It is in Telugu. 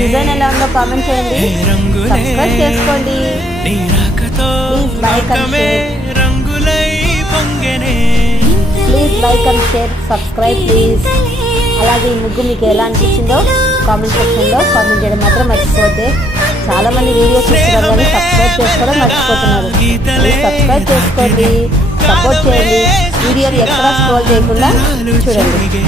డిజైన్ ఎలా ఉందో కామెంట్ చేయండి, సబ్స్క్రైబ్ చేసుకోండి. Please like and share, subscribe please. అలాగే ఈ ముగ్గు మీకు ఎలా అనిపించిందో కామెంట్ సెక్షన్లో కామెంట్ చేయడం మాత్రం మర్చిపోతే. చాలా మంది వీడియోస్ చూస్తున్నారు కానీ సబ్స్క్రైబ్ చేసుకోవడం మర్చిపోతున్నారు. ప్లీజ్ సబ్స్క్రైబ్ చేసుకోండి, సపోర్ట్ చేయండి, వీడియోని ఎక్కడా స్క్రోల్ చేయకుండా చూడండి.